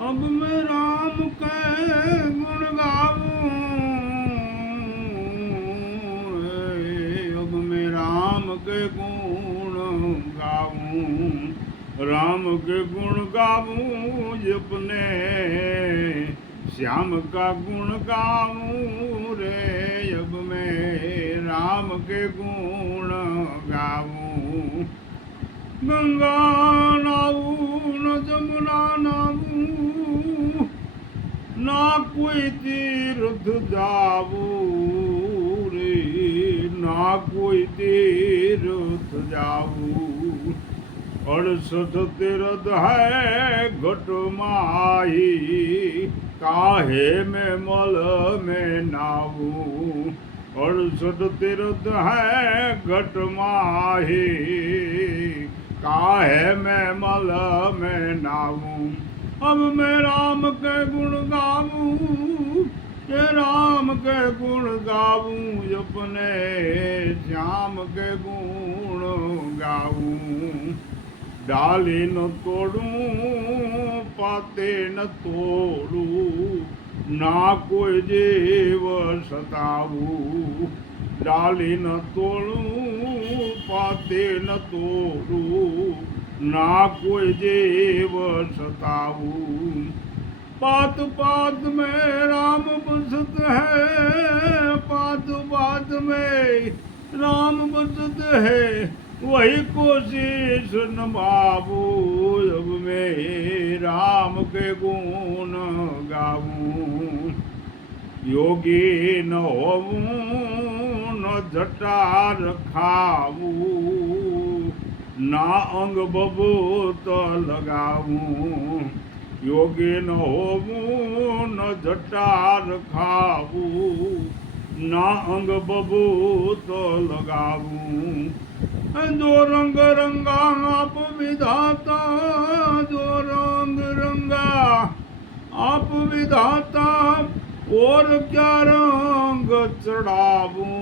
अब मैं राम के गुण गाऊं, अब मैं राम के गुण गाऊं, राम के गुण गाऊं, अपने श्याम का गुण गाऊं रे। अब मैं राम के गुण गाऊं, गंगा नाऊं न जमुना नाऊं, ना कोई तीर्थ जाऊं रे, ना कोई तीर्थ जाऊं। 68 तीर्थ है घट माही, काहे में मल में नाऊं। 68 तीर्थ है घट माही, काहे में मल में नाऊं। अब मैं राम के गुण गाऊं, ये राम के गुण गाऊं, अपने श्याम के गुण गाऊं। डाली न तोड़ूं, पाते न तोड़ूं, ना कोई जीव सताऊं। डाली न तोड़ूं, पाते न तोड़ूं, ना कोई जीव सताऊं। पात पात में राम बसत है, पात पात में राम बसत है, वही कोशिश नभाऊं। अब मैं राम के गुण गाऊं, योगी न होऊं, न जटा रखाऊं, ना अंग बबूत लगाऊं। योगी न होऊं, न जटा रखाऊं, ना अंग बबूत लगाऊं। जो रंग रंगा आप विधाता, जो रंग रंगा आप विधाता, और क्या रंग चढ़ाऊं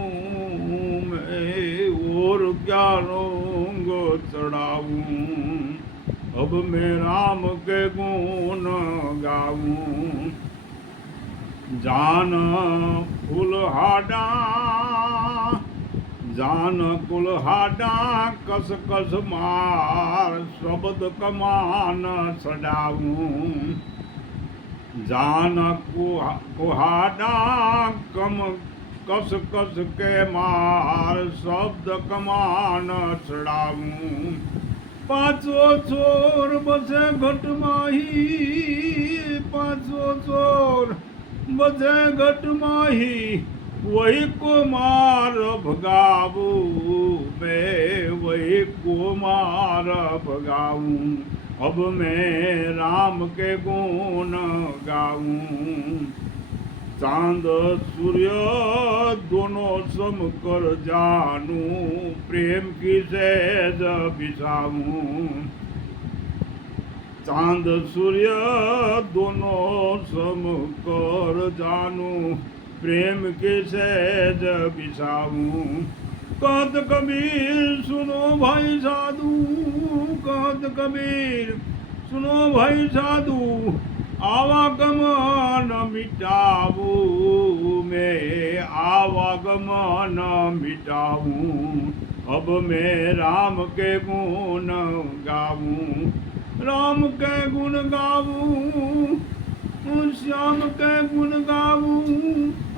मैं, और क्या रंग चढ़ाऊं। अब मैं राम के गुण गाऊं, जान कुल्हाड़ा, जान कुल्हाड़ा कस कस मार, शब्द कमान सडाऊं। जान कुहाड़ा कम कस कस के मार, शब्द कमान चढ़ाऊं। पाँचों चोर बसे घट माही, पाँचों चोर बसे घट माही, वही को मार भगाऊं मैं, वही को मार भगाऊं। अब मैं राम के गुण गाऊं। चांद सूर्य दोनों सम कर जानूं, प्रेम की सेज बिछाऊं। चांद सूर्य दोनों सम कर जानूं, प्रेम के सेज बिछाऊं। कहत कबीर सुनो भाई साधु, कहत कबीर सुनो भाई साधु, आवागमन मिटाऊं मैं, आवागमन मिटाऊं। अब मैं राम के गुण गाऊं, राम के गुण गाऊं, श्याम के गुण गाऊं।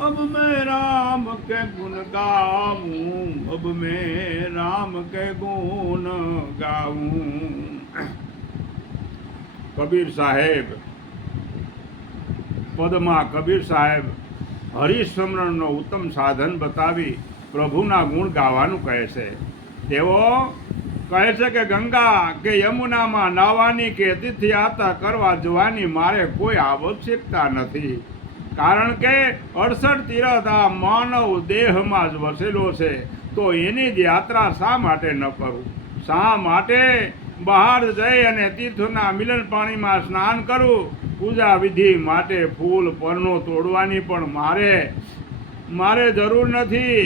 अब मैं राम के गुण गाऊं, अब मैं राम के गुण गाऊं। कबीर साहेब પદમાં કબીર સાહેબ હરિસ્મરણનો ઉત્તમ સાધન બતાવી પ્રભુના ગુણ ગાવાનું કહે છે. તેઓ કહે છે કે ગંગા કે યમુનામાં નાવાની કે તીર્થયાત્રા કરવા જવાની મારે કોઈ આવશ્યકતા નથી, કારણ કે 68 તીર્થ આ માનવ દેહમાં જ વસેલો છે, તો એની જ યાત્રા શા માટે ન કરું? શા માટે બહાર જઈ અને તીર્થોના મિલન પાણીમાં સ્નાન કરું? પૂજા વિધિ માટે ફૂલ પરનો તોડવાની પણ મારે જરૂર નથી.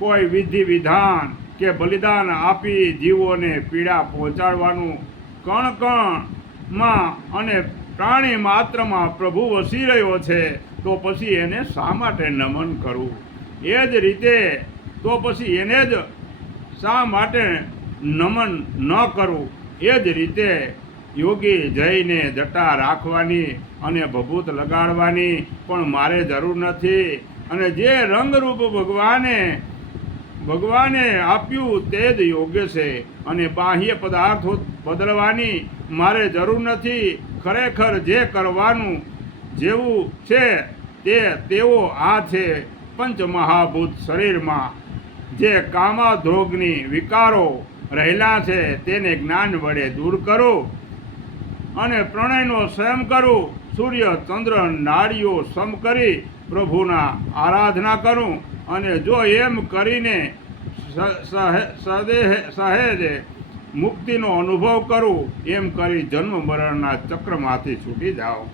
કોઈ વિધિ વિધાન કે બલિદાન આપી જીવોને પીડા પહોંચાડવાનું કણ માં અને પ્રાણી માત્રમાં પ્રભુ વસી રહ્યો છે, તો પછી એને શા માટે નમન કરવું? એ જ રીતે તો પછી એને જ શા માટે નમન ન કરવું? એ જ રીતે યોગી જઈને જટા રાખવાની અને ભભૂત લગાડવાની પણ મારે જરૂર નથી. અને જે રંગરૂપ ભગવાને આપ્યું તે જ યોગ્ય છે, અને બાહ્ય પદાર્થો બદલવાની મારે જરૂર નથી. ખરેખર જે કરવાનું જેવું છે તેવો આ છે. પંચમહાભૂત શરીરમાં જે કામાધોગની વિકારો રહેલા છે તેને જ્ઞાન વડે દૂર કરો અને પ્રણયનો સંયમ કરું. સૂર્ય ચંદ્ર નાડીઓ સમ કરી પ્રભુના આરાધના કરું, અને જો એમ કરીને સહેજ મુક્તિનો અનુભવ કરું, એમ કરી જન્મ મરણના ચક્રમાંથી છૂટી જાઓ.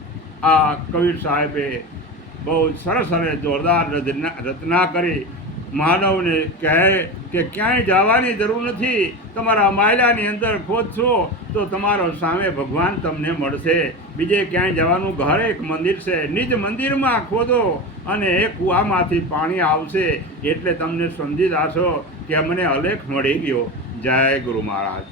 આ કબીર સાહેબે બહુ સરસ અને જોરદાર રચના કરી. માનવને કહે કે ક્યાંય જવાની જરૂર નથી. તમારા માયલાની અંદર ખોદશો તો તમારો સામે ભગવાન તમને મળશે. બીજે ક્યાંય જવાનું, ઘરે એક મંદિર છે, નિજ મંદિરમાં ખોદો અને એ કૂવામાંથી પાણી આવશે, એટલે તમને સમજી જાશો કે અમને અલેખ મળી ગયો. જય ગુરુ મહારાજ.